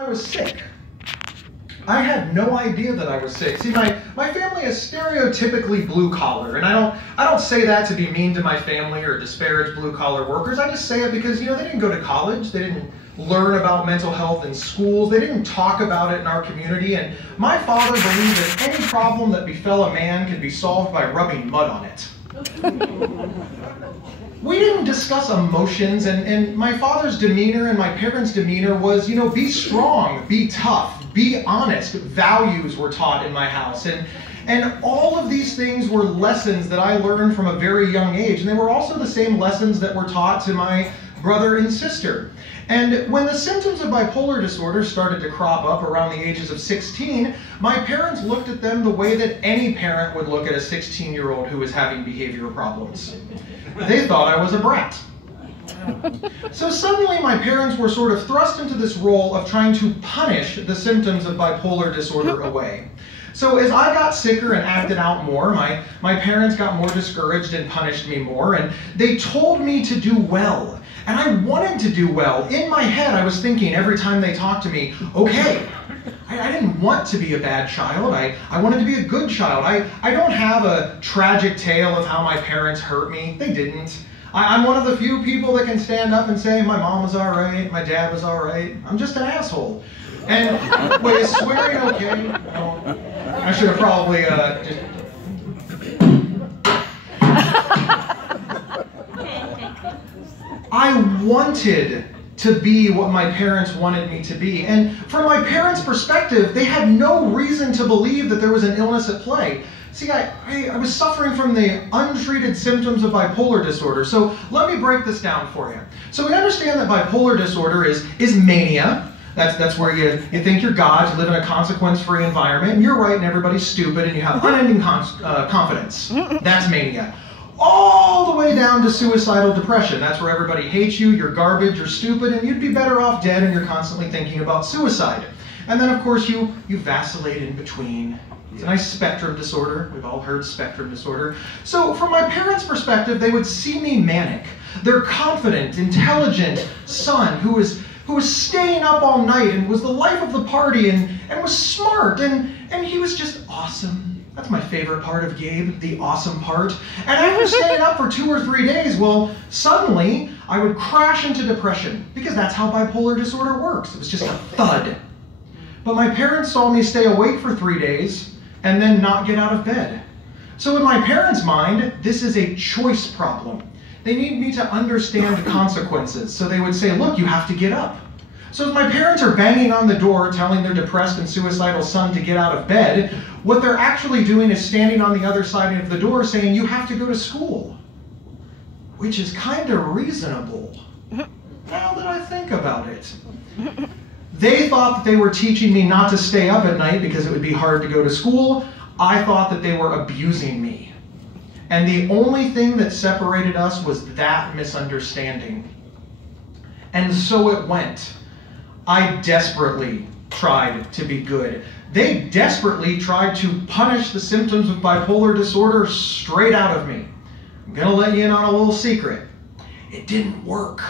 I was sick. I had no idea that I was sick. See, my family is stereotypically blue collar, and I don't say that to be mean to my family or disparage blue collar workers. I just say it because, they didn't go to college, they didn't learn about mental health in schools, they didn't talk about it in our community, and my father believed that any problem that befell a man could be solved by rubbing mud on it. We didn't discuss emotions, and my father's demeanor and my parents' demeanor was, be strong, be tough, be honest. Values were taught in my house, and all of these things were lessons that I learned from a very young age, and they were also the same lessons that were taught to my brother and sister. And when the symptoms of bipolar disorder started to crop up around the ages of 16, my parents looked at them the way that any parent would look at a 16-year-old who was having behavioral problems. They thought I was a brat. So suddenly my parents were sort of thrust into this role of trying to punish the symptoms of bipolar disorder away. So as I got sicker and acted out more, my parents got more discouraged and punished me more, and they told me to do well. And I wanted to do well. In my head, I was thinking every time they talked to me, okay, I didn't want to be a bad child. I wanted to be a good child. I don't have a tragic tale of how my parents hurt me. They didn't. I'm one of the few people that can stand up and say, my mom was all right, my dad was all right. I'm just an asshole. And wait, is swearing okay? No. I should have probably just... I wanted to be what my parents wanted me to be. And from my parents' perspective, they had no reason to believe that there was an illness at play. See, I was suffering from the untreated symptoms of bipolar disorder. So let me break this down for you. So we understand that bipolar disorder is mania. That's where you think you're God, you live in a consequence-free environment, and you're right and everybody's stupid, and you have unending confidence. That's mania. All the way down to suicidal depression. That's where everybody hates you, you're garbage, you're stupid, and you'd be better off dead, and you're constantly thinking about suicide. And then, of course, you vacillate in between. It's a nice spectrum disorder. We've all heard spectrum disorder. So from my parents' perspective, they would see me manic. Their confident, intelligent son who was staying up all night and was the life of the party and was smart, and he was just awesome. That's my favorite part of Gabe, the awesome part. And after staying up for 2 or 3 days, well, suddenly I would crash into depression, because that's how bipolar disorder works. It was just a thud. But my parents saw me stay awake for 3 days and then not get out of bed. So in my parents' mind, this is a choice problem. They need me to understand consequences. So they would say, look, you have to get up. So if my parents are banging on the door telling their depressed and suicidal son to get out of bed, what they're actually doing is standing on the other side of the door saying, you have to go to school. Which is kind of reasonable, now that I think about it. They thought that they were teaching me not to stay up at night because it would be hard to go to school. I thought that they were abusing me. And the only thing that separated us was that misunderstanding. And so it went. I desperately tried to be good. They desperately tried to punish the symptoms of bipolar disorder straight out of me. I'm gonna let you in on a little secret. It didn't work.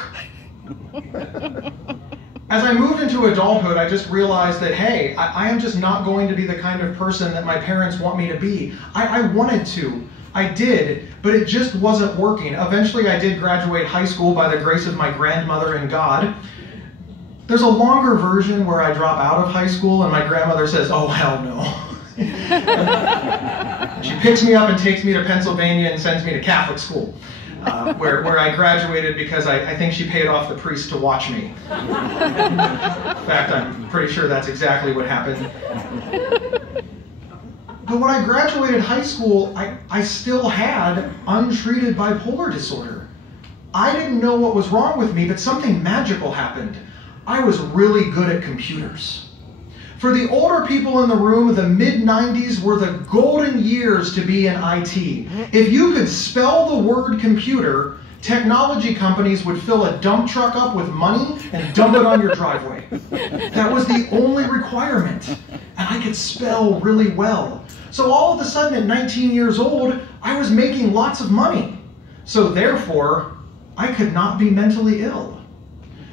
As I moved into adulthood, I just realized that, hey, I am just not going to be the kind of person that my parents want me to be. I wanted to. I did, but it just wasn't working. Eventually, I did graduate high school by the grace of my grandmother and God. There's a longer version where I drop out of high school and my grandmother says, oh, hell no. She picks me up and takes me to Pennsylvania and sends me to Catholic school, where I graduated because I think she paid off the priest to watch me. In fact, I'm pretty sure that's exactly what happened. But when I graduated high school, I still had untreated bipolar disorder. I didn't know what was wrong with me, but something magical happened. I was really good at computers. For the older people in the room, the mid-90s were the golden years to be in IT. If you could spell the word computer, technology companies would fill a dump truck up with money and dump it on your driveway. That was the only requirement. And I could spell really well. So all of a sudden at 19 years old, I was making lots of money. So therefore, I could not be mentally ill.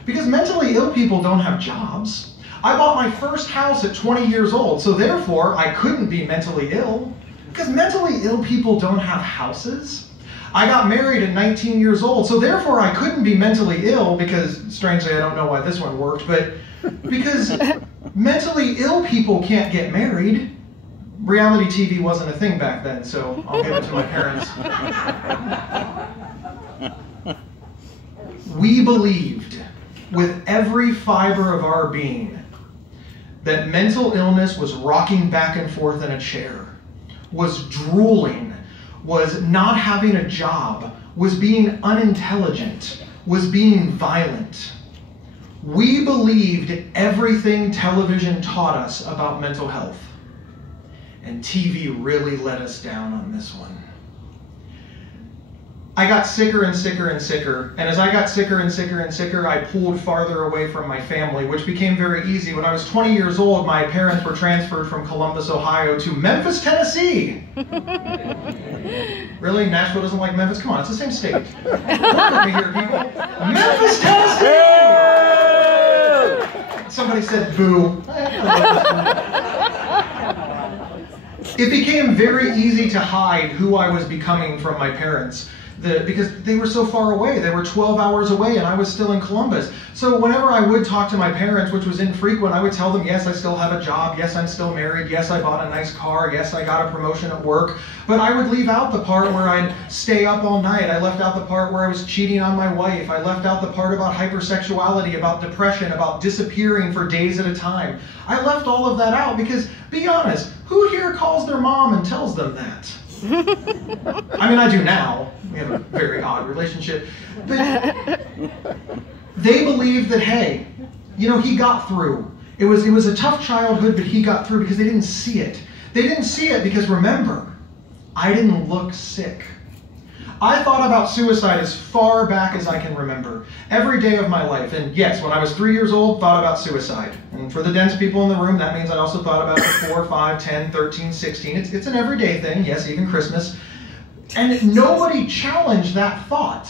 Because mentally ill people don't have jobs. I bought my first house at 20 years old, so therefore I couldn't be mentally ill, because mentally ill people don't have houses. I got married at 19 years old, so therefore I couldn't be mentally ill, because strangely I don't know why this one worked, but because mentally ill people can't get married. Reality TV wasn't a thing back then, so I'll give it to my parents. We believed with every fiber of our being that mental illness was rocking back and forth in a chair, was drooling, was not having a job, was being unintelligent, was being violent. We believed everything television taught us about mental health. And TV really let us down on this one. I got sicker and sicker and sicker, and as I got sicker and sicker and sicker, I pulled farther away from my family, which became very easy. When I was 20 years old, my parents were transferred from Columbus, Ohio to Memphis, Tennessee. Really? Nashville doesn't like Memphis? Come on, it's the same state. Look at me here, people. Memphis, Tennessee! Somebody said boo. It became very easy to hide who I was becoming from my parents. Because they were so far away. They were 12 hours away and I was still in Columbus. So whenever I would talk to my parents, which was infrequent, I would tell them, yes, I still have a job. Yes, I'm still married. Yes, I bought a nice car. Yes, I got a promotion at work. But I would leave out the part where I'd stay up all night. I left out the part where I was cheating on my wife. I left out the part about hypersexuality, about depression, about disappearing for days at a time. I left all of that out because, be honest, who here calls their mom and tells them that? I mean, I do now. We have a very odd relationship. But they believed that, hey, you know, he got through. It was a tough childhood, but he got through because they didn't see it. They didn't see it because, remember, I didn't look sick. I thought about suicide as far back as I can remember, every day of my life. And yes, when I was 3 years old, thought about suicide. And for the dense people in the room, that means I also thought about it at 4, 5, 10, 13, 16. It's an everyday thing, yes, even Christmas. And nobody challenged that thought.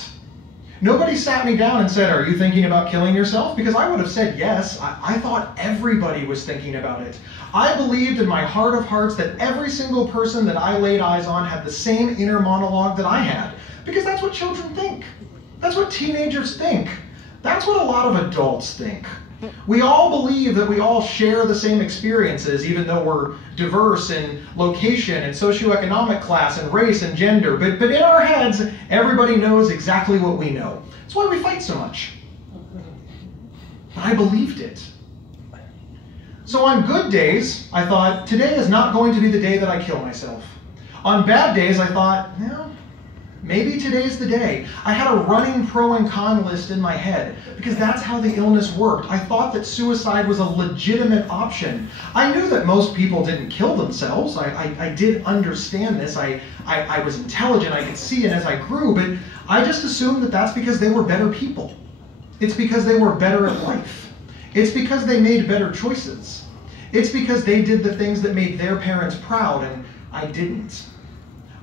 Nobody sat me down and said, are you thinking about killing yourself? Because I would have said yes. I thought everybody was thinking about it. I believed in my heart of hearts that every single person that I laid eyes on had the same inner monologue that I had. Because that's what children think. That's what teenagers think. That's what a lot of adults think. We all believe that we all share the same experiences, even though we're diverse in location and socioeconomic class and race and gender. But in our heads, everybody knows exactly what we know. That's why we fight so much. I believed it. So on good days, I thought, today is not going to be the day that I kill myself. On bad days, I thought, no, maybe today's the day. I had a running pro and con list in my head because that's how the illness worked. I thought that suicide was a legitimate option. I knew that most people didn't kill themselves. I did understand this. I was intelligent. I could see it as I grew, but I just assumed that that's because they were better people. It's because they were better at life. It's because they made better choices. It's because they did the things that made their parents proud and I didn't.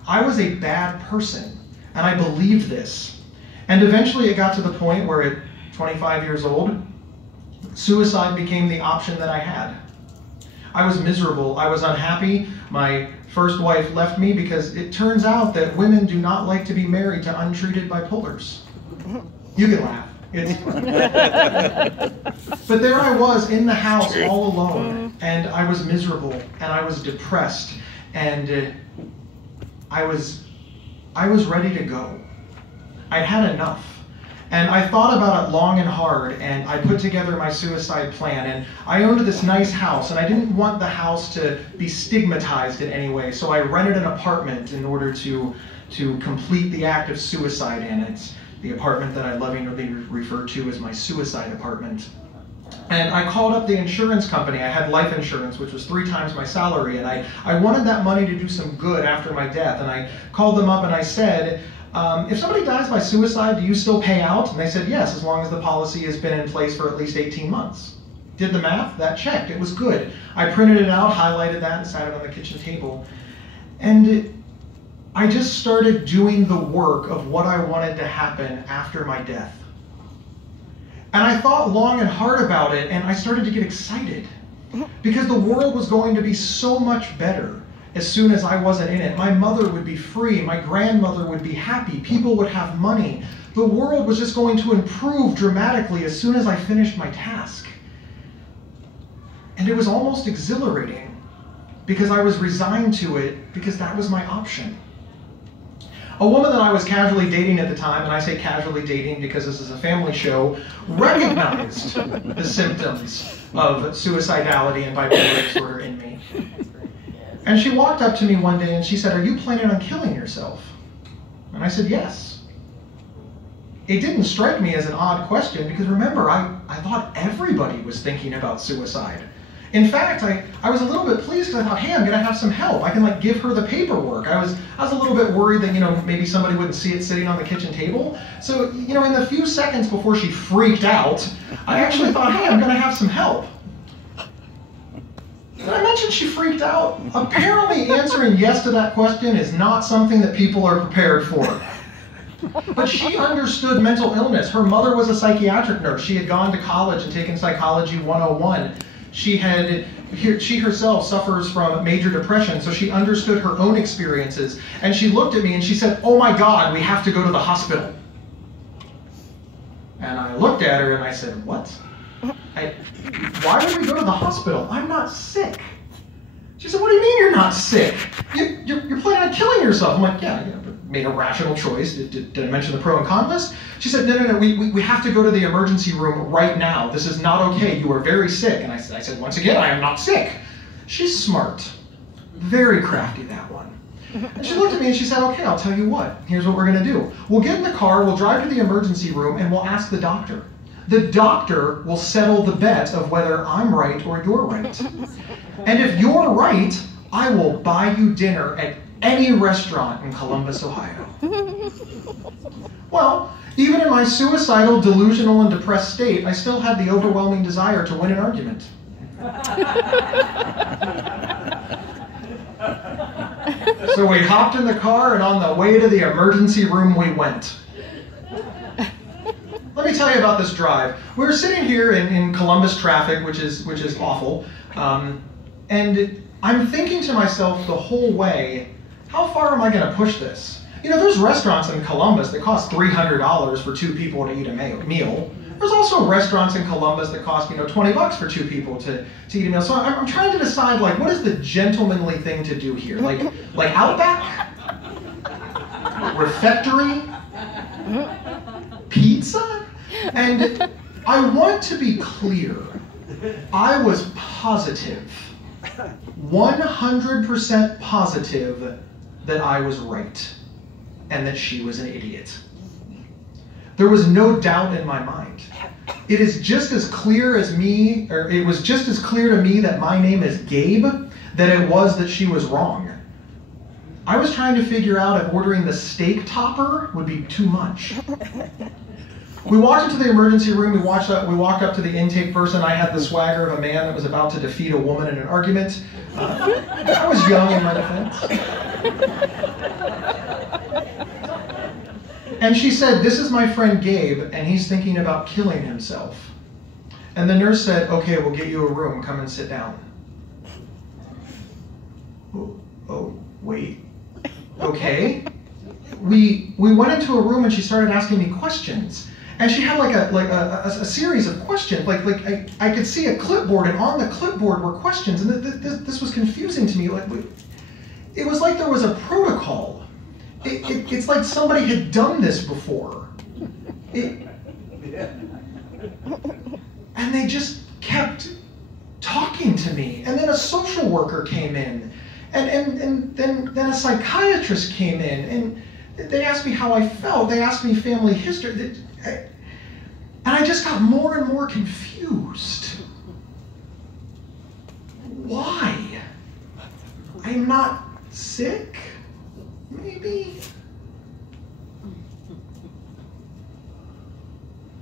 I was a bad person. And I believed this. And eventually it got to the point where at 25 years old, suicide became the option that I had. I was miserable. I was unhappy. My first wife left me because it turns out that women do not like to be married to untreated bipolars. You can laugh. But there I was in the house all alone, and I was miserable, and I was depressed, and I was ready to go. I'd had enough. And I thought about it long and hard, and I put together my suicide plan, and I owned this nice house, and I didn't want the house to be stigmatized in any way, so I rented an apartment in order to complete the act of suicide in it. The apartment that I lovingly refer to as my suicide apartment. And I called up the insurance company. I had life insurance, which was 3 times my salary, and I wanted that money to do some good after my death. And I called them up and I said, if somebody dies by suicide, do you still pay out? And they said, yes, as long as the policy has been in place for at least 18 months. Did the math, that checked, it was good. I printed it out, highlighted that, and sat it on the kitchen table. And I just started doing the work of what I wanted to happen after my death. And I thought long and hard about it, and I started to get excited because the world was going to be so much better as soon as I wasn't in it. My mother would be free, my grandmother would be happy, people would have money. The world was just going to improve dramatically as soon as I finished my task. And it was almost exhilarating because I was resigned to it because that was my option. A woman that I was casually dating at the time, and I say casually dating because this is a family show, recognized the symptoms of suicidality and bipolar disorder in me. And she walked up to me one day and she said, "Are you planning on killing yourself?" And I said, "Yes." It didn't strike me as an odd question because remember, I thought everybody was thinking about suicide. In fact, I was a little bit pleased because I thought, hey, I'm going to have some help. I can like give her the paperwork. I was a little bit worried that, maybe somebody wouldn't see it sitting on the kitchen table. So, in the few seconds before she freaked out, I actually thought, hey, I'm going to have some help. Did I mention she freaked out? Apparently answering yes to that question is not something that people are prepared for. But she understood mental illness. Her mother was a psychiatric nurse. She had gone to college and taken Psychology 101. She herself suffers from major depression, so she understood her own experiences. And she looked at me and she said, "Oh my God, we have to go to the hospital." And I looked at her and I said, "What? Why would we go to the hospital? I'm not sick." She said, "What do you mean you're not sick? You're planning on killing yourself." I'm like, yeah, made a rational choice. Did I mention the pro and con list? She said, no, we have to go to the emergency room right now. This is not okay. You are very sick. And I said, once again, I am not sick. She's smart. Very crafty, that one. And she looked at me and she said, "Okay, I'll tell you what. Here's what we're going to do. We'll get in the car, we'll drive to the emergency room, and we'll ask the doctor. The doctor will settle the bet of whether I'm right or you're right. And if you're right, I will buy you dinner at any restaurant in Columbus, Ohio." Well, even in my suicidal, delusional, and depressed state, I still had the overwhelming desire to win an argument. So we hopped in the car, and on the way to the emergency room we went. Let me tell you about this drive. We were sitting here in Columbus traffic, which is awful, and I'm thinking to myself the whole way, how far am I going to push this? There's restaurants in Columbus that cost $300 for two people to eat a meal. There's also restaurants in Columbus that cost, $20 for two people to eat a meal. So I'm trying to decide, what is the gentlemanly thing to do here? Like Outback? Refectory? Pizza? And I want to be clear. I was positive, 100% positive that I was right and that she was an idiot. There was no doubt in my mind. It is just as clear as me, or it was just as clear to me that my name is Gabe, that it was that she was wrong. I was trying to figure out if ordering the steak topper would be too much. We walked into the emergency room, we walked up to the intake person. I had the swagger of a man that was about to defeat a woman in an argument. I was young in my defense. And she said, "This is my friend Gabe, and he's thinking about killing himself." And the nurse said, "Okay, we'll get you a room. Come and sit down." Oh, wait. Okay. We went into a room and she started asking me questions. And she had a series of questions. I could see a clipboard, and on the clipboard were questions. And this was confusing to me. It was like there was a protocol. It's like somebody had done this before. And they just kept talking to me. And then a social worker came in. And then a psychiatrist came in. And they asked me how I felt. They asked me family history. And I just got more and more confused. Why? I'm not sick? Maybe?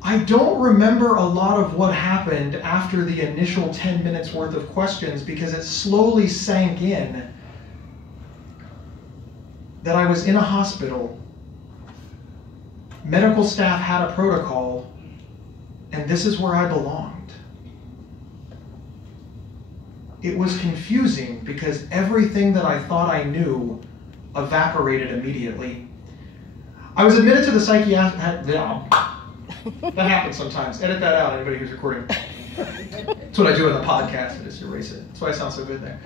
I don't remember a lot of what happened after the initial 10 minutes worth of questions because it slowly sank in that I was in a hospital, medical staff had a protocol, and this is where I belonged. It was confusing because everything that I thought I knew evaporated immediately. I was admitted to the psychiatric... That happens sometimes. Edit that out, anybody who's recording. That's what I do in the podcast, I just erase it. That's why I sound so good there.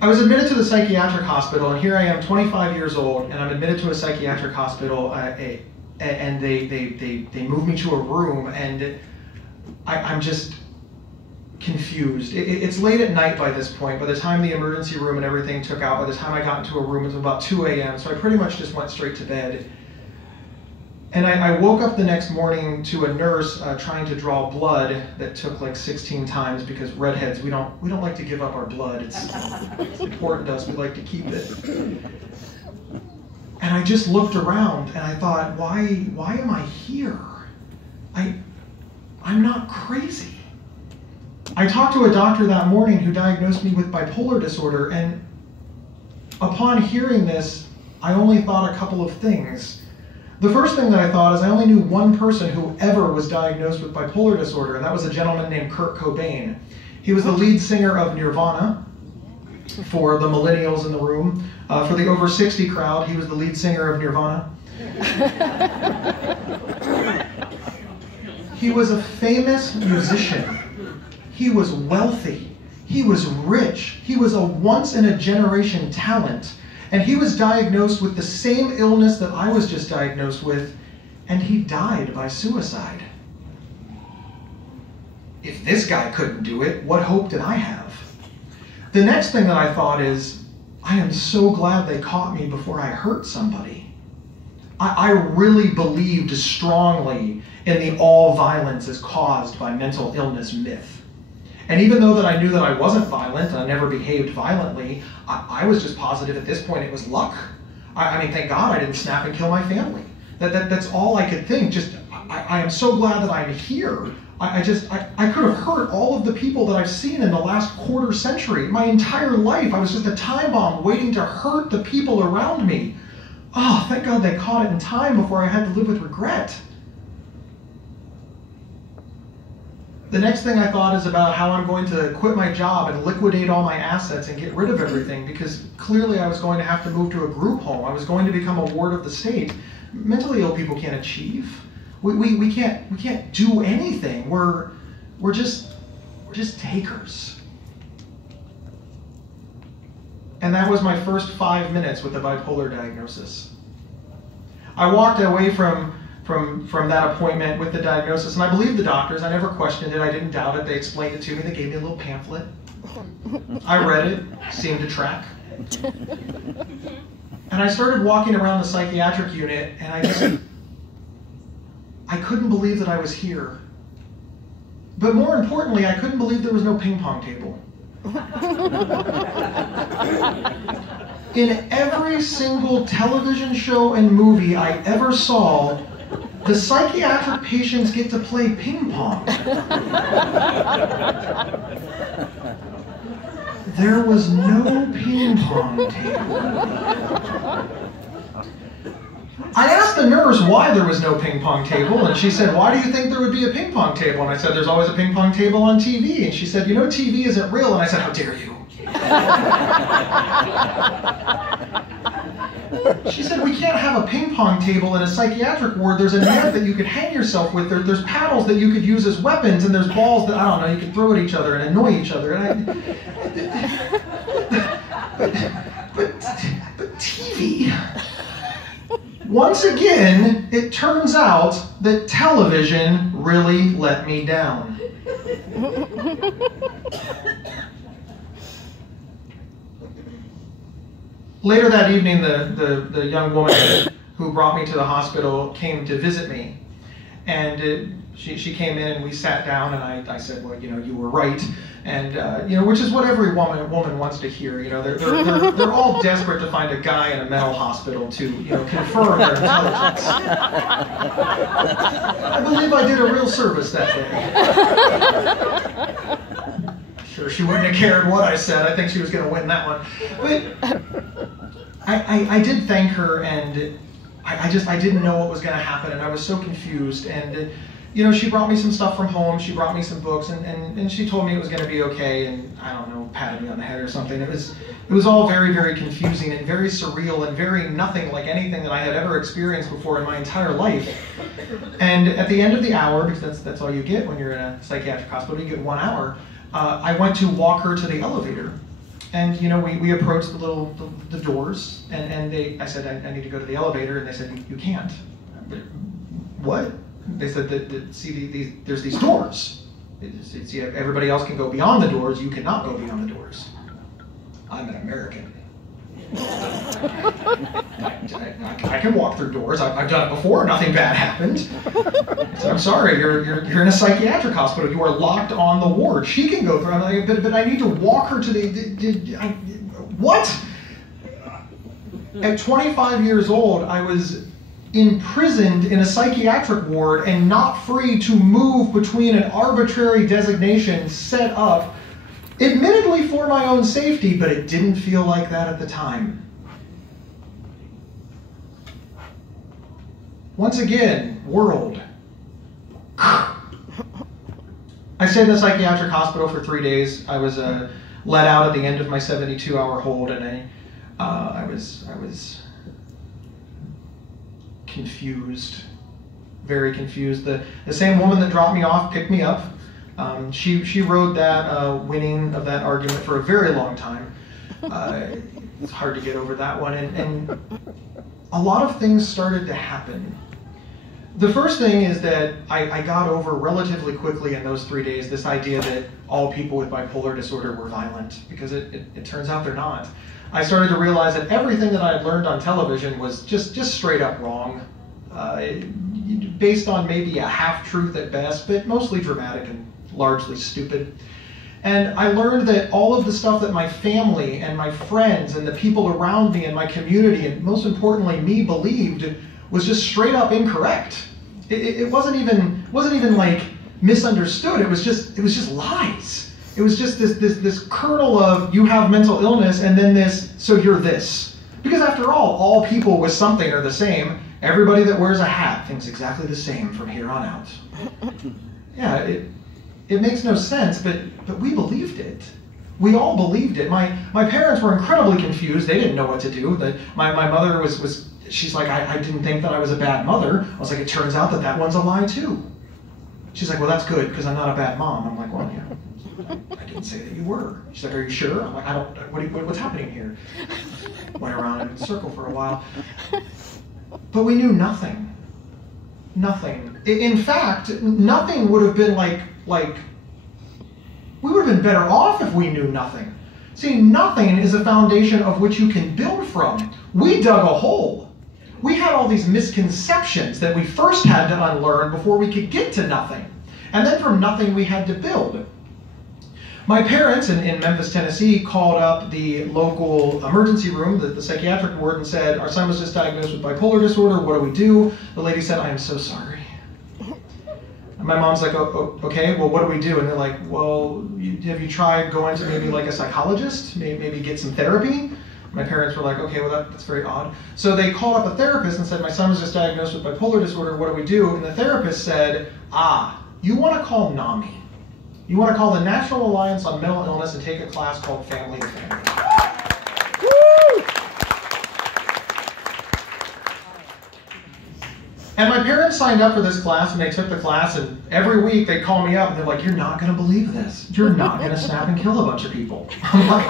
I was admitted to the psychiatric hospital, and here I am, 25 years old, and I'm admitted to a psychiatric hospital, and they moved me to a room, and I'm just confused. It's late at night by this point. By the time the emergency room and everything took out, by the time I got into a room, it was about 2 a.m., so I pretty much just went straight to bed. And I woke up the next morning to a nurse trying to draw blood that took like 16 times, because redheads, we don't like to give up our blood. It's important to us. We like to keep it. And I just looked around and I thought, why am I here? I'm not crazy. I talked to a doctor that morning who diagnosed me with bipolar disorder, and upon hearing this, I only thought a couple of things. The first thing that I thought is I only knew one person who ever was diagnosed with bipolar disorder, and that was a gentleman named Kurt Cobain. He was the lead singer of Nirvana. For the millennials in the room, for the over 60 crowd, he was the lead singer of Nirvana. He was a famous musician. He was wealthy. He was rich. He was a once-in-a-generation talent. And he was diagnosed with the same illness that I was just diagnosed with, and he died by suicide. If this guy couldn't do it, what hope did I have? The next thing that I thought is, I am so glad they caught me before I hurt somebody. I really believed strongly in the all violence is caused by mental illness myth. And even though that I knew that I wasn't violent, and I never behaved violently, I was just positive at this point it was luck. I mean, thank God I didn't snap and kill my family. That's all I could think. Just, I am so glad that I'm here. I could have hurt all of the people that I've seen in the last quarter century. My entire life, I was just a time bomb waiting to hurt the people around me. Oh, thank God they caught it in time before I had to live with regret. The next thing I thought is about how I'm going to quit my job and liquidate all my assets and get rid of everything, because clearly I was going to have to move to a group home. I was going to become a ward of the state. Mentally ill people can't achieve. We can't do anything. We're just takers. And that was my first 5 minutes with the bipolar diagnosis. I walked away from that appointment with the diagnosis, and I believed the doctors. I never questioned it. I didn't doubt it. They explained it to me. They gave me a little pamphlet. I read it, seemed to track. And I started walking around the psychiatric unit, and I couldn't believe that I was here. But more importantly, I couldn't believe there was no ping pong table. In every single television show and movie I ever saw, the psychiatric patients get to play ping pong. There was no ping pong table. I asked the nurse why there was no ping pong table, and she said, "Why do you think there would be a ping pong table?" And I said, "There's always a ping pong table on TV." And she said, "You know, TV isn't real." And I said, "How dare you?" She said, "We can't have a ping pong table in a psychiatric ward. There's a net that you could hang yourself with. There's paddles that you could use as weapons, and there's balls that, I don't know, you could throw at each other and annoy each other." And but TV. Once again, it turns out that television really let me down. Later that evening, the young woman who brought me to the hospital came to visit me. And she came in and we sat down, and I said, "Well, you know, you were right." And, you know, which is what every woman wants to hear. You know, they're all desperate to find a guy in a mental hospital to, you know, confirm their intelligence. I believe I did a real service that day. Sure, she wouldn't have cared what I said. I think she was going to win that one. But I did thank her, and I didn't know what was going to happen, and I was so confused. And you know, she brought me some stuff from home, she brought me some books, and she told me it was going to be okay, and I don't know, patted me on the head or something. It was all very, very confusing and very surreal and very nothing like anything that I had ever experienced before in my entire life. And at the end of the hour, because that's all you get when you're in a psychiatric hospital, you get 1 hour, I went to walk her to the elevator. And you know, we approached the doors, and I said, I need to go to the elevator, and they said, you can't. What? They said that see, there's these doors. See, everybody else can go beyond the doors, you cannot go beyond the doors. I'm an American. I can walk through doors. I've done it before. Nothing bad happened. So I'm sorry. You're in a psychiatric hospital. You are locked on the ward. She can go through. I'm like, but I need to walk her to what? At 25 years old, I was imprisoned in a psychiatric ward and not free to move between an arbitrary designation set up, admittedly for my own safety, but it didn't feel like that at the time. Once again, world. I stayed in the psychiatric hospital for 3 days. I was let out at the end of my 72-hour hold, and I was confused, very confused. The same woman that dropped me off picked me up. She rode that winning of that argument for a very long time. It's hard to get over that one, and a lot of things started to happen. The first thing is that I got over relatively quickly in those 3 days this idea that all people with bipolar disorder were violent, because it turns out they're not. I started to realize that everything that I had learned on television was just straight up wrong, based on maybe a half-truth at best, but mostly dramatic and largely stupid. And I learned that all of the stuff that my family and my friends and the people around me and my community, and most importantly me, believed was just straight up incorrect. It wasn't even like misunderstood. It was just lies. It was just this kernel of, you have mental illness, and then this, so you're this. Because after all people with something are the same. Everybody that wears a hat thinks exactly the same from here on out. Yeah, it makes no sense, but we believed it. We all believed it. My parents were incredibly confused. They didn't know what to do. My mother was she's like, I didn't think that I was a bad mother. I was like, it turns out that one's a lie too. She's like, well, that's good, because I'm not a bad mom. I'm like, well, yeah, I didn't say that you were. She's like, are you sure? I'm like, what's happening here? Went around in a circle for a while. But we knew nothing. Nothing. In fact, nothing would have been like we would have been better off if we knew nothing. See, nothing is a foundation of which you can build from. We dug a hole. We had all these misconceptions that we first had to unlearn before we could get to nothing. And then from nothing we had to build. My parents in Memphis, Tennessee, called up the local emergency room, the psychiatric ward, and said, our son was just diagnosed with bipolar disorder, what do we do? The lady said, I am so sorry. And my mom's like, oh, okay, well, what do we do? And they're like, well, have you tried going to maybe like a psychologist, maybe get some therapy? My parents were like, okay, well, that's very odd. So they called up a therapist and said, my son was just diagnosed with bipolar disorder, what do we do? And the therapist said, you want to call NAMI. You want to call the National Alliance on Mental Illness and take a class called Family to Family. Woo! And my parents signed up for this class, and they took the class, and every week they'd call me up, and they're like, you're not going to believe this. You're not going to snap and kill a bunch of people. I'm like,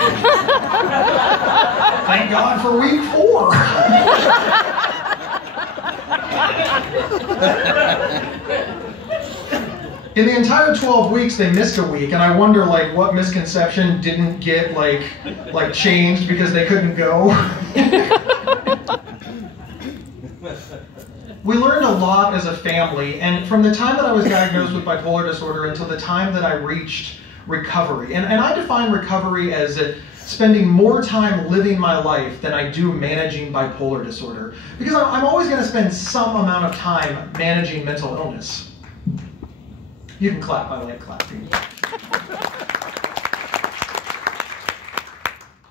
thank God for week 4. In the entire 12 weeks, they missed a week, and I wonder, like, what misconception didn't get, like changed because they couldn't go. We learned a lot as a family, and from the time that I was diagnosed with bipolar disorder until the time that I reached recovery, and I define recovery as spending more time living my life than I do managing bipolar disorder, because I'm always going to spend some amount of time managing mental illness. You can clap, I like clapping.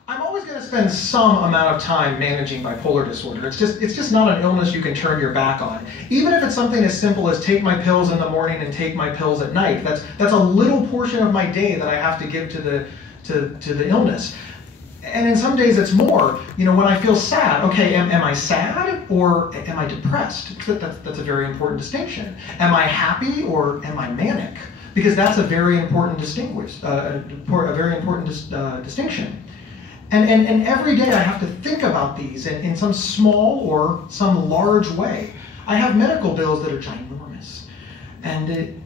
I'm always going to spend some amount of time managing bipolar disorder. It's just not an illness you can turn your back on. Even if it's something as simple as take my pills in the morning and take my pills at night, that's a little portion of my day that I have to give to the illness. And in some days it's more. You know, when I feel sad, okay, am I sad or am I depressed? That's a very important distinction. Am I happy or am I manic? Because that's a very important distinction. And every day I have to think about these in some small or some large way. I have medical bills that are ginormous. And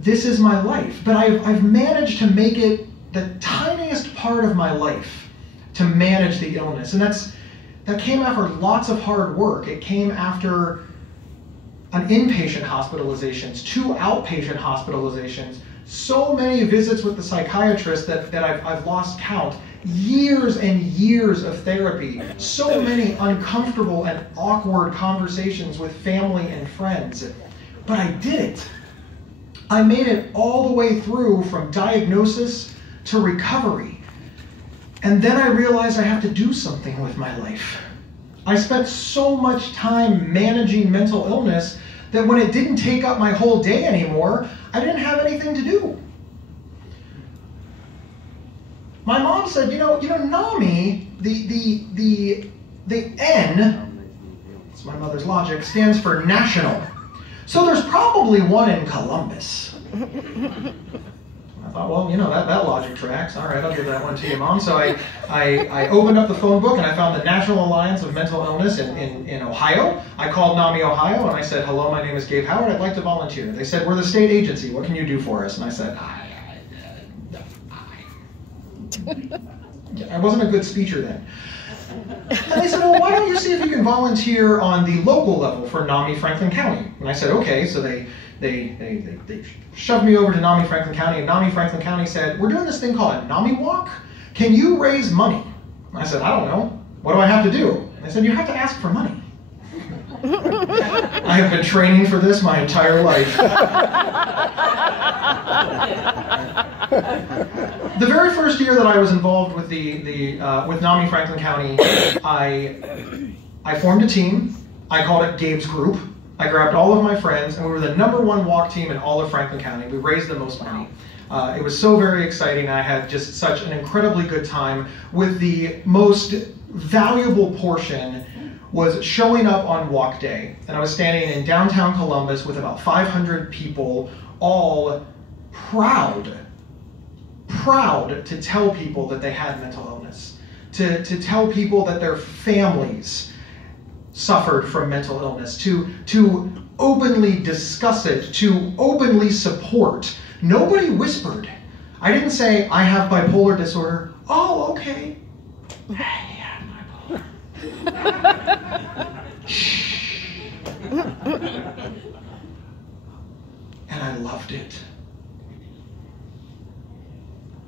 this is my life. But I've managed to make it the tiniest part of my life to manage the illness. And that came after lots of hard work. It came after an inpatient hospitalizations, 2 outpatient hospitalizations, so many visits with the psychiatrist that I've lost count, years and years of therapy, so many uncomfortable and awkward conversations with family and friends. But I did it. I made it all the way through from diagnosis to recovery. And then I realized I have to do something with my life. I spent so much time managing mental illness that when it didn't take up my whole day anymore, I didn't have anything to do. My mom said, you know, NAMI, the N, it's my mother's logic, stands for national. So there's probably one in Columbus. I thought, well, you know, that logic tracks. All right, I'll give that one to you, Mom. So I opened up the phone book and I found the National Alliance of Mental Illness in Ohio. I called NAMI Ohio and I said, hello, my name is Gabe Howard. I'd like to volunteer. They said, we're the state agency. What can you do for us? And I said, I wasn't a good speecher then. And they said, well, why don't you see if you can volunteer on the local level for NAMI Franklin County? And I said, okay. So they shoved me over to NAMI Franklin County, and NAMI Franklin County said, we're doing this thing called a NAMI Walk. Can you raise money? And I said, I don't know. What do I have to do? And they said, you have to ask for money. I have been training for this my entire life. The very first year that I was involved with with NAMI Franklin County, I formed a team. I called it Gabe's Group. I grabbed all of my friends, and we were the #1 walk team in all of Franklin County. We raised the most money. It was so very exciting. I had just such an incredibly good time. With the most valuable portion was showing up on walk day. And I was standing in downtown Columbus with about 500 people, all proud to tell people that they had mental illness, to tell people that their families suffered from mental illness, to openly discuss it, to openly support. Nobody whispered. I didn't say, I have bipolar disorder. Oh, okay. I have bipolar. Shh. And I loved it.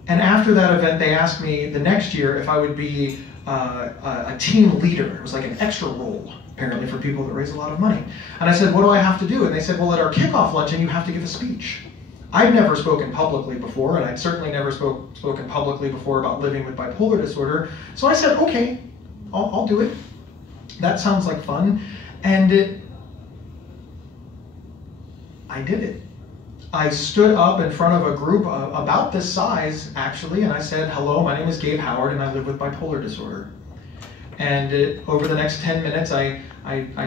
And after that event, they asked me the next year if I would be a team leader. It was like an extra role, apparently, for people that raise a lot of money. And I said, what do I have to do? And they said, well, at our kickoff luncheon, you have to give a speech. I'd never spoken publicly before, and I'd certainly never spoken publicly before about living with bipolar disorder. So I said, okay, I'll do it. That sounds like fun. And I did it. I stood up in front of a group about this size, actually, and I said, hello, my name is Gabe Howard, and I live with bipolar disorder. And over the next 10 minutes, I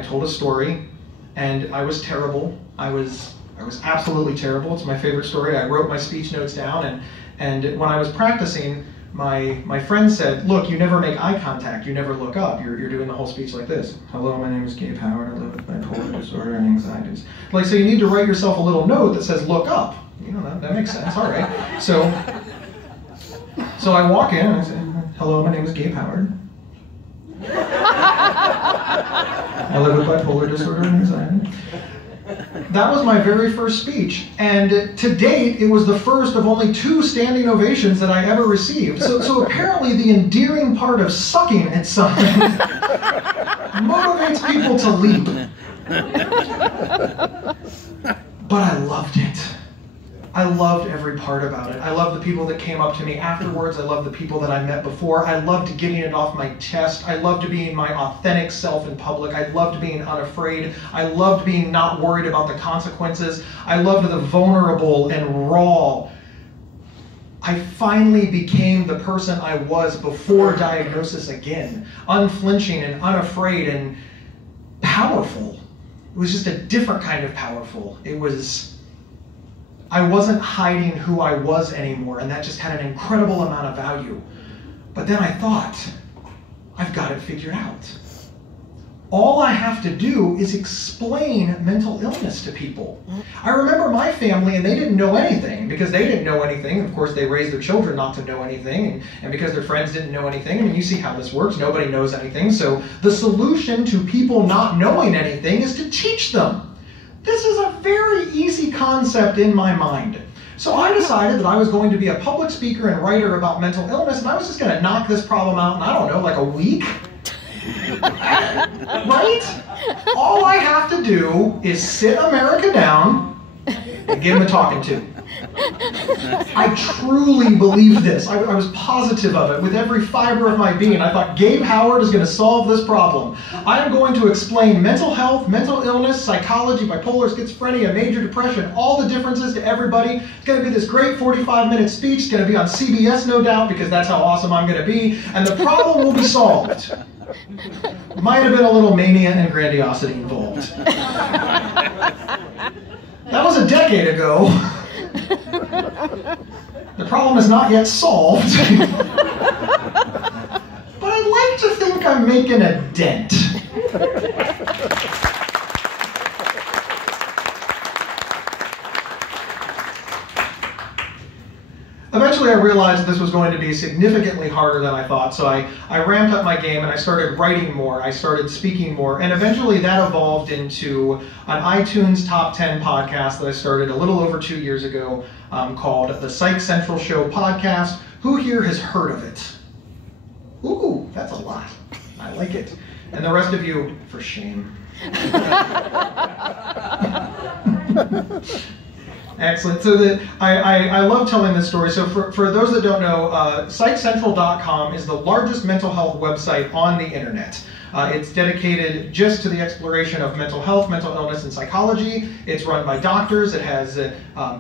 told a story, and I was terrible. I was absolutely terrible. It's my favorite story. I wrote my speech notes down, and when I was practicing, my friend said, look, you never make eye contact. You never look up. You're doing the whole speech like this. Hello, my name is Gabe Howard. I live with bipolar disorder and anxieties. Like, so you need to write yourself a little note that says, look up. You know, that makes sense. All right. So I walk in and I say, hello, my name is Gabe Howard. I live with bipolar disorder and anxiety. That was my very first speech, and to date, it was the first of only 2 standing ovations that I ever received. So apparently the endearing part of sucking at something motivates people to leap. But I loved it. I loved every part about it. I loved the people that came up to me afterwards. I loved the people that I met before. I loved getting it off my chest. I loved being my authentic self in public. I loved being unafraid. I loved being not worried about the consequences. I loved the vulnerable and raw. I finally became the person I was before diagnosis again, unflinching and unafraid and powerful. It was just a different kind of powerful. I wasn't hiding who I was anymore, and that just had an incredible amount of value. But then I thought, I've got it figured out. All I have to do is explain mental illness to people. I remember my family, and they didn't know anything. Because they didn't know anything, of course, they raised their children not to know anything. And because their friends didn't know anything, I mean, you see how this works. Nobody knows anything. So the solution to people not knowing anything is to teach them. This is a very easy concept in my mind. So I decided that I was going to be a public speaker and writer about mental illness, and I was just going to knock this problem out in, I don't know, like a week? Right? All I have to do is sit America down and give them a talking to. I truly believed this. I was positive of it with every fiber of my being. I thought Gabe Howard is going to solve this problem. I am going to explain mental health, mental illness, psychology, bipolar, schizophrenia, major depression, all the differences to everybody. It's going to be this great 45-minute speech. It's going to be on CBS, no doubt, because that's how awesome I'm going to be. And the problem will be solved. Might have been a little mania and grandiosity involved. That was a decade ago. The problem is not yet solved. But I'd like to think I'm making a dent. Eventually I realized this was going to be significantly harder than I thought, so I ramped up my game and I started writing more, I started speaking more, and eventually that evolved into an iTunes Top 10 podcast that I started a little over 2 years ago called the Psych Central Show Podcast. Who here has heard of it? Ooh, that's a lot. I like it. And the rest of you, for shame. Excellent. So I love telling this story. So for those that don't know, PsychCentral.com is the largest mental health website on the internet. It's dedicated just to the exploration of mental health, mental illness, and psychology. It's run by doctors. It has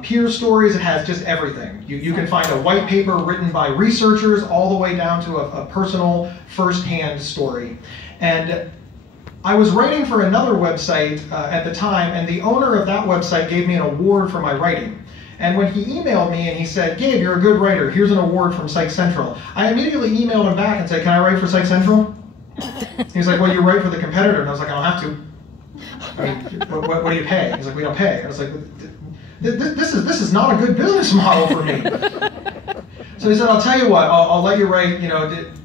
peer stories. It has just everything. You can find a white paper written by researchers all the way down to a personal, first-hand story. And I was writing for another website at the time, and the owner of that website gave me an award for my writing. And when he emailed me and he said, "Gabe, you're a good writer. Here's an award from Psych Central," I immediately emailed him back and said, "Can I write for Psych Central?" He's like, "Well, you write for the competitor." And I was like, "I don't have to. I mean, what do you pay?" He's like, "We don't pay." I was like, this is not a good business model for me. So he said, "I'll tell you what, I'll let you write,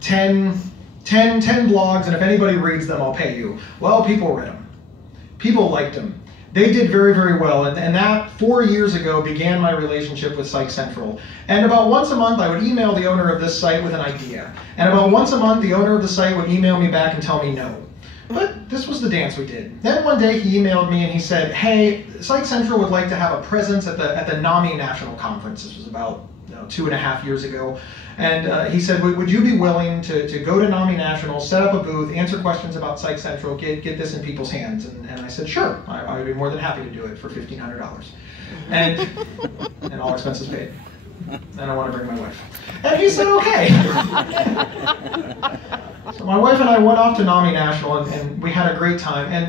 10 blogs, and if anybody reads them, I'll pay you." Well, people read them. People liked them. They did very, very well, and that 4 years ago began my relationship with Psych Central. And about once a month, I would email the owner of this site with an idea. And about once a month, the owner of the site would email me back and tell me no. But this was the dance we did. Then one day he emailed me and he said, "Hey, Psych Central would like to have a presence at the NAMI National Conference." This was about 2.5 years ago. And he said, "Would you be willing to go to NAMI National, set up a booth, answer questions about Psych Central, get this in people's hands?" And I said, "Sure, I would be more than happy to do it for $1,500. And all expenses paid. And I want to bring my wife." And he said, "Okay." So my wife and I went off to NAMI National, and we had a great time. And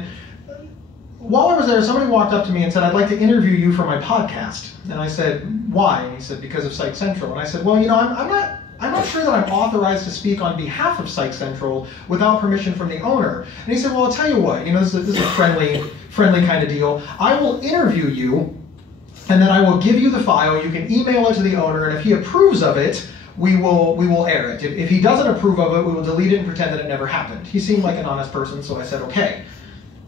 while I was there, somebody walked up to me and said, "I'd like to interview you for my podcast." And I said, "Why?" And he said, "Because of Psych Central." And I said, "Well, I'm not sure that I'm authorized to speak on behalf of Psych Central without permission from the owner." And he said, "Well, I'll tell you what, this is a friendly kind of deal. I will interview you, and then I will give you the file. You can email it to the owner, and if he approves of it, we will air it. If he doesn't approve of it, we will delete it and pretend that it never happened." He seemed like an honest person, so I said, "Okay."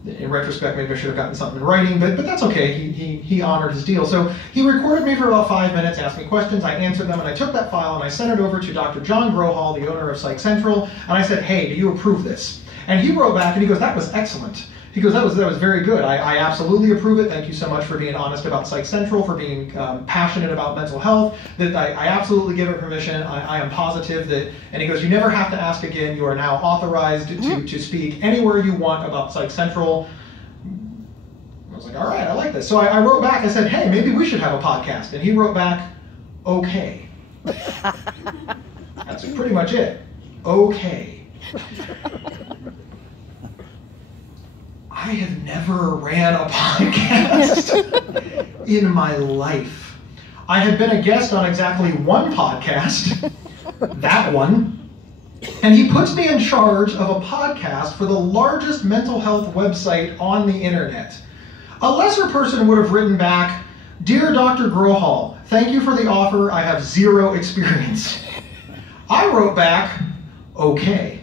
In retrospect, maybe I should have gotten something in writing, but that's okay. He honored his deal. So he recorded me for about 5 minutes, asked me questions, I answered them, and I took that file and I sent it over to Dr. John Grohol, the owner of Psych Central, and I said, "Hey, do you approve this?" And he wrote back and he goes, "That was excellent. He goes, that was very good. I absolutely approve it. Thank you so much for being honest about Psych Central, for being passionate about mental health. That I absolutely give it permission. I am positive that, and he goes, you never have to ask again. You are now authorized to speak anywhere you want about Psych Central. I was like, all right, I like this. So I wrote back, I said, hey, maybe we should have a podcast. And he wrote back, okay. That's pretty much it. Okay. I have never ran a podcast in my life. I had been a guest on exactly one podcast, that one, and he puts me in charge of a podcast for the largest mental health website on the internet. A lesser person would have written back, Dear Dr. Grohol, thank you for the offer. I have zero experience. I wrote back, okay.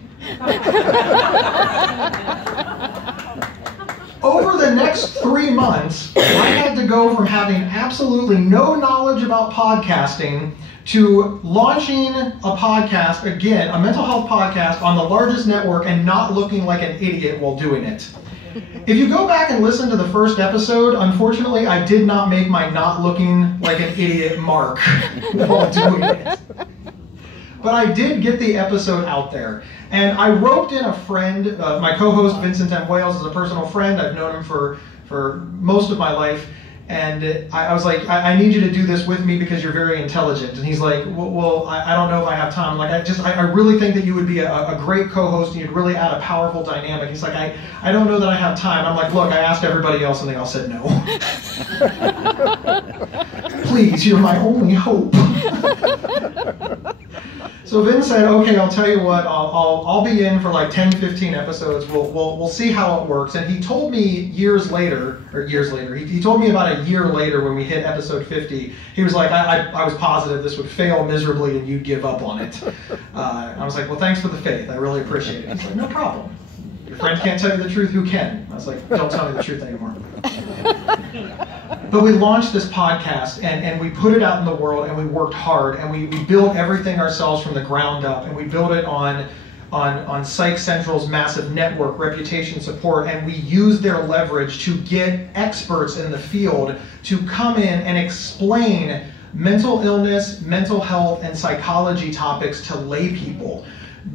Over the next 3 months, I had to go from having absolutely no knowledge about podcasting to launching a podcast, again, a mental health podcast on the largest network and not looking like an idiot while doing it. If you go back and listen to the first episode, unfortunately, I did not make my not looking like an idiot mark while doing it. But I did get the episode out there. And I roped in a friend, my co-host Vincent M. Wales is a personal friend. I've known him for most of my life. And I was like, I need you to do this with me because you're very intelligent. And he's like, well, I don't know if I have time. Like, I really think that you would be a great co-host and you'd really add a powerful dynamic. He's like, I don't know that I have time. I'm like, look, I asked everybody else and they all said no. Please, you're my only hope. So Vin said, okay, I'll tell you what, I'll be in for like 10, 15 episodes. We'll see how it works. And he told me he told me about a year later when we hit episode 50, he was like, I was positive this would fail miserably and you'd give up on it. I was like, well, thanks for the faith. I really appreciate it. He's like, no problem. Your friend can't tell you the truth, who can? I was like, don't tell me the truth anymore. But we launched this podcast and we put it out in the world and we worked hard and we built everything ourselves from the ground up and we built it on Psych Central's massive network, reputation, support, and we used their leverage to get experts in the field to come in and explain mental illness, mental health, and psychology topics to lay people.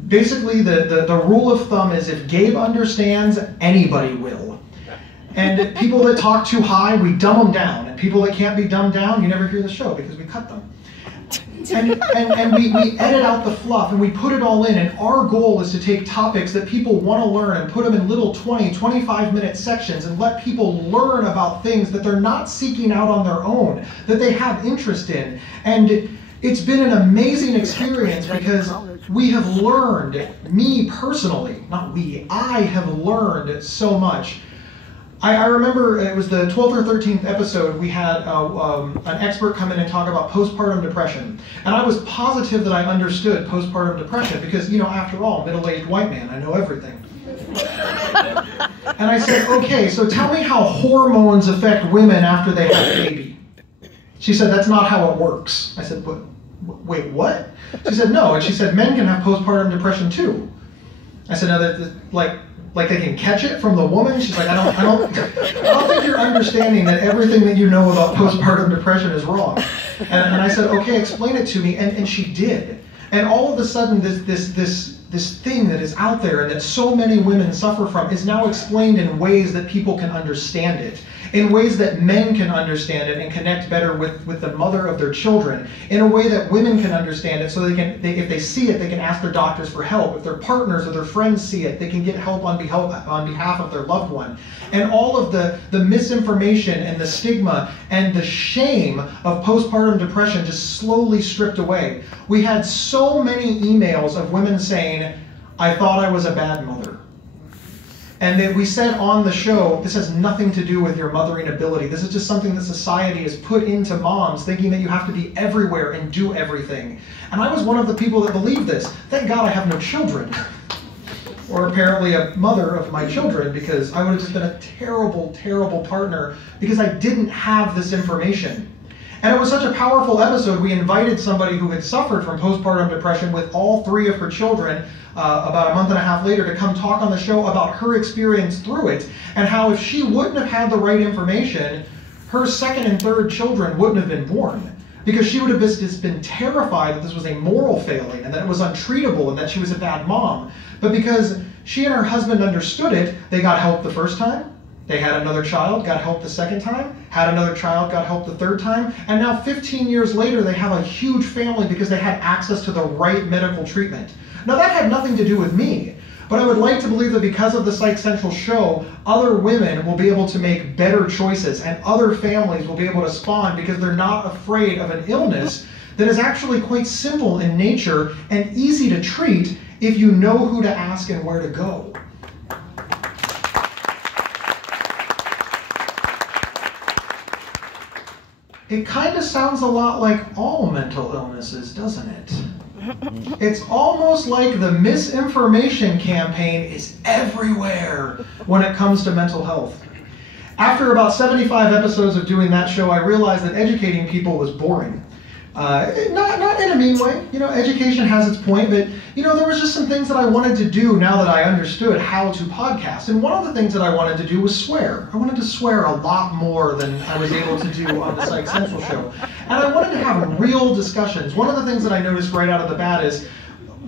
Basically, the rule of thumb is if Gabe understands, anybody will. And people that talk too high, we dumb them down. And people that can't be dumbed down, you never hear the show because we cut them. And we edit out the fluff and we put it all in. And our goal is to take topics that people want to learn and put them in little 20, 25-minute sections and let people learn about things that they're not seeking out on their own, that they have interest in. And it's been an amazing experience because we have learned, me personally, not we, I have learned so much. I remember it was the 12th or 13th episode, we had an expert come in and talk about postpartum depression. And I was positive that I understood postpartum depression because, after all, middle-aged white man, I know everything. And I said, okay, so tell me how hormones affect women after they have a baby. She said, that's not how it works. I said, wait, what? She said, no. And she said, men can have postpartum depression too. I said, no, like they can catch it from the woman? She's like, I don't think you're understanding that everything that you know about postpartum depression is wrong. And I said, okay, explain it to me. And she did. And all of a sudden, this thing that is out there and that so many women suffer from is now explained in ways that people can understand it, in ways that men can understand it and connect better with the mother of their children, in a way that women can understand it so if they see it, they can ask their doctors for help. If their partners or their friends see it, they can get help on behalf of their loved one. And all of the misinformation and the stigma and the shame of postpartum depression just slowly stripped away. We had so many emails of women saying, I thought I was a bad mother. And that we said on the show, this has nothing to do with your mothering ability. This is just something that society has put into moms, thinking that you have to be everywhere and do everything. And I was one of the people that believed this. Thank God I have no children. Or apparently a mother of my children, because I would have just been a terrible, terrible partner because I didn't have this information. And it was such a powerful episode, we invited somebody who had suffered from postpartum depression with all 3 of her children about a month and a half later to come talk on the show about her experience through it, and how if she wouldn't have had the right information, her 2nd and 3rd children wouldn't have been born. Because she would have just been terrified that this was a moral failing and that it was untreatable and that she was a bad mom. But because she and her husband understood it, they got help the first time. They had another child, got help the 2nd time, had another child, got help the 3rd time, and now 15 years later they have a huge family because they had access to the right medical treatment. Now that had nothing to do with me, but I would like to believe that because of the Psych Central show, other women will be able to make better choices and other families will be able to spawn because they're not afraid of an illness that is actually quite simple in nature and easy to treat if you know who to ask and where to go. It kind of sounds a lot like all mental illnesses, doesn't it? It's almost like the misinformation campaign is everywhere when it comes to mental health. After about 75 episodes of doing that show, I realized that educating people was boring. Not in a mean way. You know, education has its point, but you know, there was just some things that I wanted to do now that I understood how to podcast. And one of the things that I wanted to do was swear. I wanted to swear a lot more than I was able to do on the Psych Central show. And I wanted to have real discussions. One of the things that I noticed right out of the bat is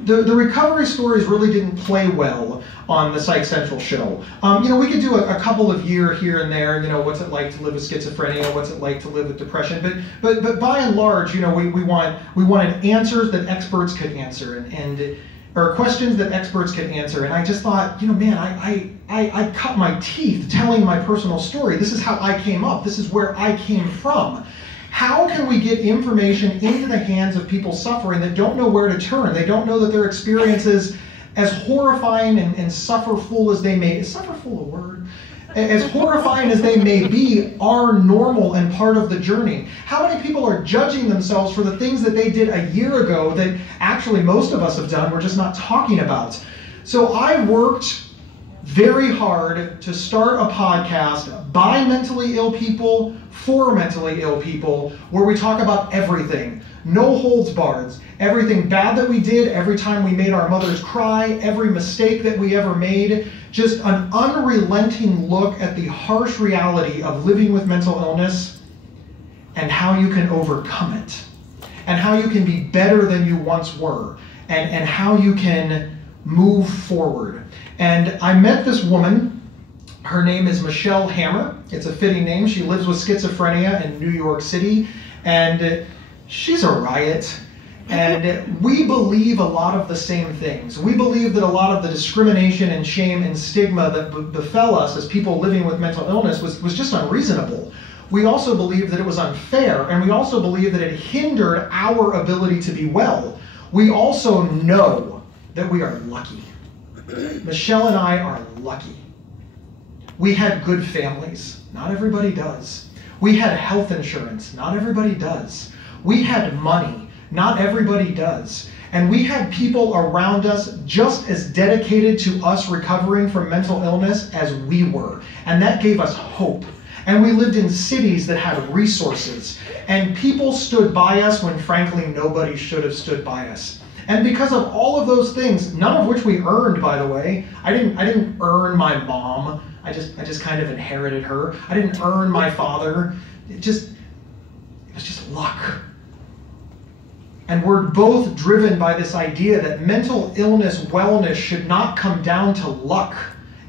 the recovery stories really didn't play well on the Psych Central show. You know, we could do a couple of year here and there, you know, what's it like to live with schizophrenia, what's it like to live with depression, but by and large, you know, we wanted answers that experts could answer or questions that experts could answer. And I just thought, you know, man, I cut my teeth telling my personal story. This is how I came up. This is where I came from. How can we get information into the hands of people suffering that don't know where to turn? They don't know that their experiences, as horrifying and sufferful as they may, is sufferful a word? As horrifying as they may be, are normal and part of the journey. How many people are judging themselves for the things that they did a year ago that actually most of us have done, we're just not talking about? So I worked very hard to start a podcast by mentally ill people, for mentally ill people, where we talk about everything. No holds barred. Everything bad that we did, every time we made our mothers cry, every mistake that we ever made, just an unrelenting look at the harsh reality of living with mental illness and how you can overcome it, and how you can be better than you once were, and how you can move forward. And I met this woman. Her name is Michelle Hammer. It's a fitting name. She lives with schizophrenia in New York City, and she's a riot. And we believe a lot of the same things. We believe that a lot of the discrimination and shame and stigma that befell us as people living with mental illness was just unreasonable. We also believe that it was unfair, and we also believe that it hindered our ability to be well. We also know that we are lucky. Michelle and I are lucky. We had good families. Not everybody does. We had health insurance. Not everybody does. We had money. Not everybody does. And we had people around us just as dedicated to us recovering from mental illness as we were. And that gave us hope. And we lived in cities that had resources. And people stood by us when frankly nobody should have stood by us. And because of all of those things, none of which we earned, by the way, I didn't earn my mom. I just kind of inherited her. I didn't earn my father. It was just luck. And we're both driven by this idea that mental illness wellness should not come down to luck.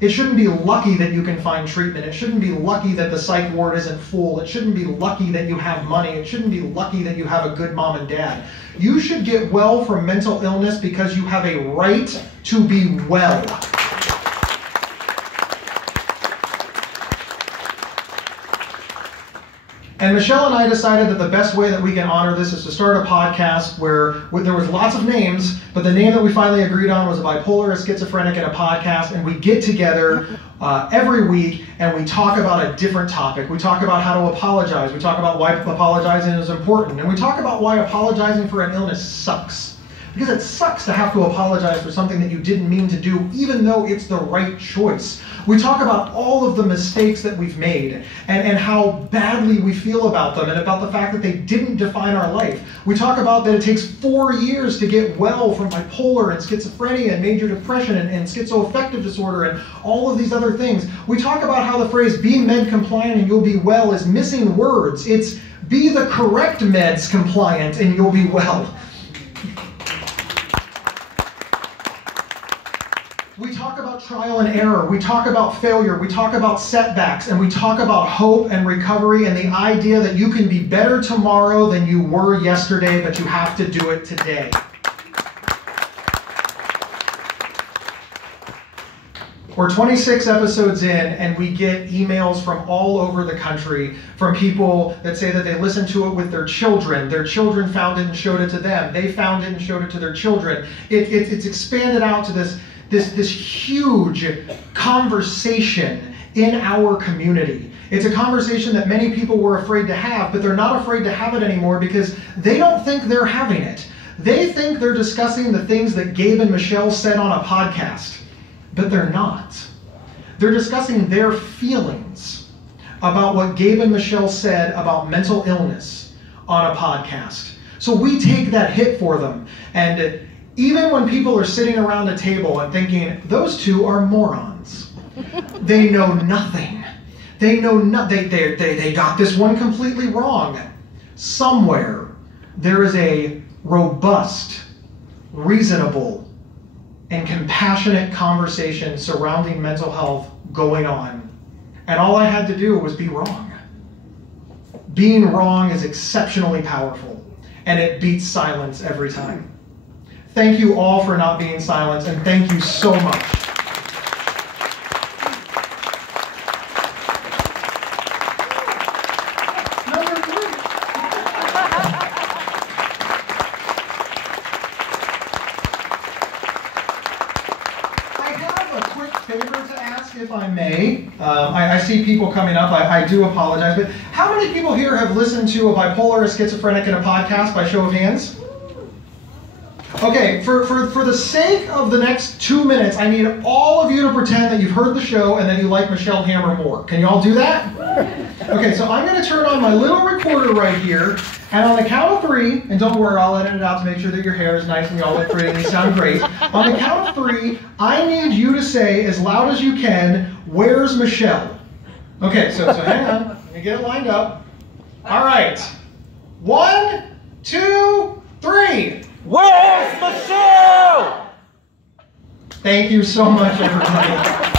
It shouldn't be lucky that you can find treatment. It shouldn't be lucky that the psych ward isn't full. It shouldn't be lucky that you have money. It shouldn't be lucky that you have a good mom and dad. You should get well from mental illness because you have a right to be well. And Michelle and I decided that the best way that we can honor this is to start a podcast where there was lots of names, but the name that we finally agreed on was a bipolar, a schizophrenic, and a podcast, and we get together every week and we talk about a different topic. We talk about how to apologize. We talk about why apologizing is important. And we talk about why apologizing for an illness sucks. Because it sucks to have to apologize for something that you didn't mean to do, even though it's the right choice. We talk about all of the mistakes that we've made and how badly we feel about them and about the fact that they didn't define our life. We talk about that it takes 4 years to get well from bipolar and schizophrenia and major depression and schizoaffective disorder and all of these other things. We talk about how the phrase be med compliant and you'll be well is missing words. It's be the correct meds compliant and you'll be well. We talk about trial and error, we talk about failure, we talk about setbacks, and we talk about hope and recovery and the idea that you can be better tomorrow than you were yesterday, but you have to do it today. We're 26 episodes in, and we get emails from all over the country from people that say that they listened to it with their children. Their children found it and showed it to them. They found it and showed it to their children. It's expanded out to this huge conversation in our community. It's a conversation that many people were afraid to have, but they're not afraid to have it anymore because they don't think they're having it. They think they're discussing the things that Gabe and Michelle said on a podcast, but they're not. They're discussing their feelings about what Gabe and Michelle said about mental illness on a podcast. So we take that hit for them, and even when people are sitting around a table and thinking, those two are morons. They know nothing. They know nothing. They got this one completely wrong. Somewhere there is a robust, reasonable, and compassionate conversation surrounding mental health going on. And all I had to do was be wrong. Being wrong is exceptionally powerful, and it beats silence every time. Thank you all for not being silent, and thank you so much. Number 3. I have a quick favor to ask, if I may. I see people coming up. I do apologize, but how many people here have listened to a bipolar, a schizophrenic, and a podcast by show of hands? Okay, for the sake of the next 2 minutes, I need all of you to pretend that you've heard the show and that you like Michelle Hammer more. Can you all do that? Okay, so I'm going to turn on my little recorder right here, and on the count of 3, and don't worry, I'll edit it out to make sure that your hair is nice and you all look pretty and you sound great. On the count of 3, I need you to say as loud as you can, "Where's Michelle?" Okay, so hang on. Let me get it lined up. All right. 1, 2, 3. Where's Michelle? Thank you so much, everybody.